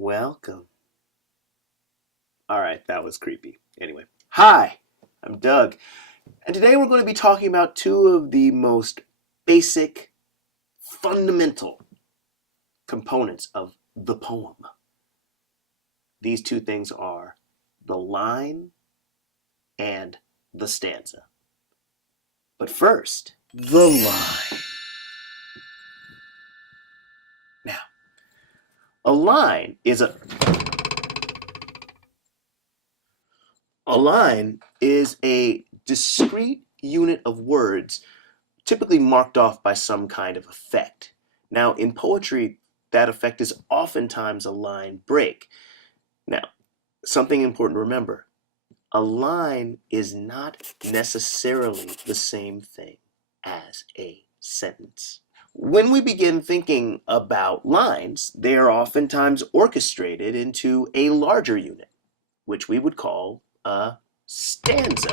Welcome. All right, that was creepy. Anyway, hi, I'm Doug, and today we're going to be talking about two of the most basic, fundamental components of the poem. These two things are the line and the stanza. But first, the line. Now, a line is a discrete unit of words typically marked off by some kind of effect. Now, in poetry, that effect is oftentimes a line break. Now, something important to remember, a line is not necessarily the same thing as a sentence. When we begin thinking about lines, they are oftentimes orchestrated into a larger unit, which we would call a stanza.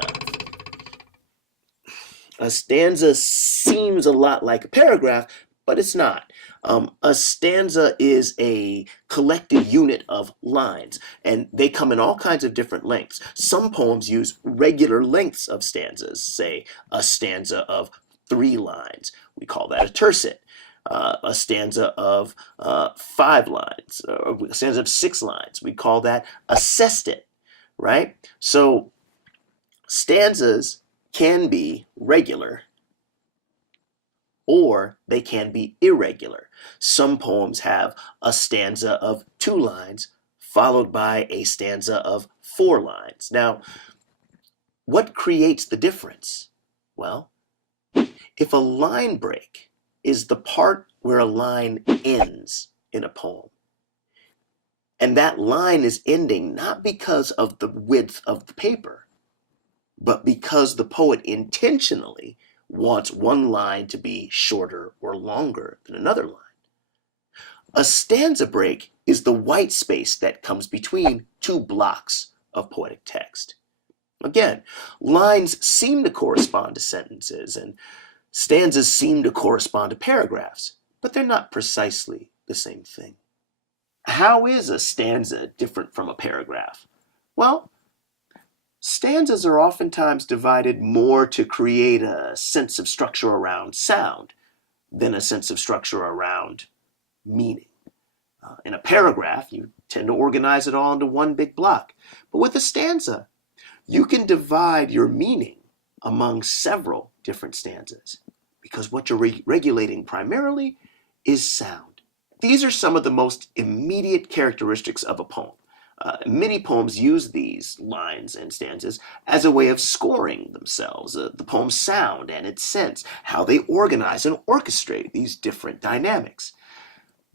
A stanza seems a lot like a paragraph, but it's not. A stanza is a collective unit of lines, and they come in all kinds of different lengths. Some poems use regular lengths of stanzas, say a stanza of 3 lines. We call that a tercet. A stanza of 5 lines, or a stanza of 6 lines. We call that a sestet, right? So stanzas can be regular or they can be irregular. Some poems have a stanza of 2 lines followed by a stanza of 4 lines. Now, what creates the difference? Well, if a line break is the part where a line ends in a poem, and that line is ending not because of the width of the paper, but because the poet intentionally wants one line to be shorter or longer than another line. A stanza break is the white space that comes between 2 blocks of poetic text. Again, lines seem to correspond to sentences and stanzas seem to correspond to paragraphs, but they're not precisely the same thing. How is a stanza different from a paragraph? Well, stanzas are oftentimes divided more to create a sense of structure around sound than a sense of structure around meaning. In a paragraph, you tend to organize it all into one big block. But with a stanza, you can divide your meaning among several different stanzas because what you're regulating primarily is sound. These are some of the most immediate characteristics of a poem. Many poems use these lines and stanzas as a way of scoring themselves, the poem's sound and its sense, how they organize and orchestrate these different dynamics.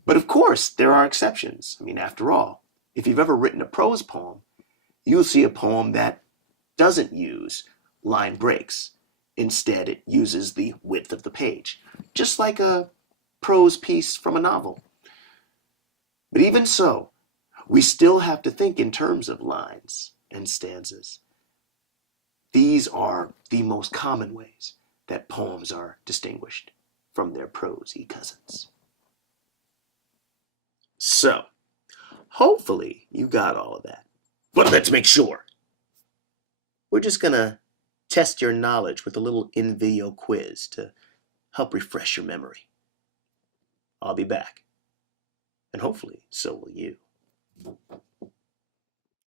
But of course, there are exceptions. I mean, after all, if you've ever written a prose poem, you'll see a poem that doesn't use line breaks. Instead, it uses the width of the page, just like a prose piece from a novel. But even so, we still have to think in terms of lines and stanzas. These are the most common ways that poems are distinguished from their prosy cousins. So, hopefully you got all of that. But let's make sure. We're just going to test your knowledge with a little in-video quiz to help refresh your memory. I'll be back, and hopefully so will you.